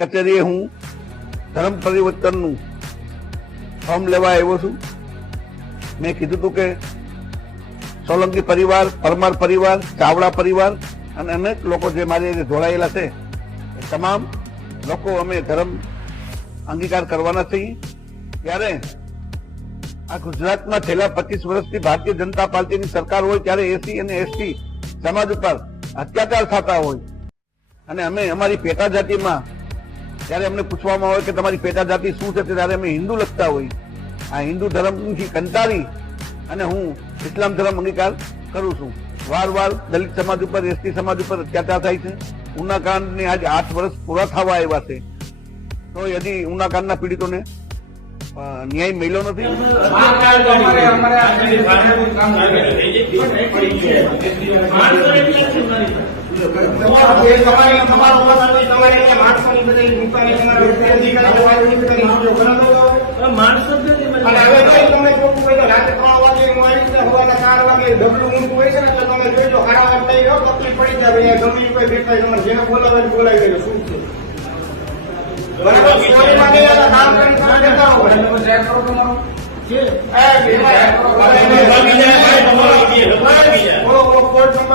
કચેરીએ હું ધર્મ પરિવર્તનનું ફોર્મ લેવા આવ્યો છું. મેં કીધું હતું કે સોલંકી પરિવાર, પરમાર પરિવાર, ચાવડા પરિવાર અને અનેક લોકો જે મારી જોડાયેલા છે એ તમામ લોકો અમે ધર્મ અંગીકાર કરવાના છીએ. ત્યારે આ ગુજરાતમાં છેલ્લા 25 વર્ષથી ભારતીય જનતા પાર્ટીની સરકાર હોય ત્યારે એસી અને એસટી સમાજ ઉપર અત્યાચાર થતા હોય અને અમે અમારી પેટા જાતિમાં ત્યારે અમને પૂછવામાં આવે કે તમારી પેટા જાતિ શું છે, ત્યારે અમે હિન્દુ લખતા હોય. આ હિન્દુ ધર્મથી કંટાળી અને હું ઇસ્લામ ધર્મ અંગીકાર કરું છું. વાર દલિત સમાજ ઉપર, એસટી સમાજ ઉપર અત્યાચાર થાય છે. ઉનાકાંડને આજે 8 વર્ષ પૂરા થવા આવ્યા છે તો હજી ઉનાકાંડના પીડિતોને ન્યાય મળ્યો નથી. બોલો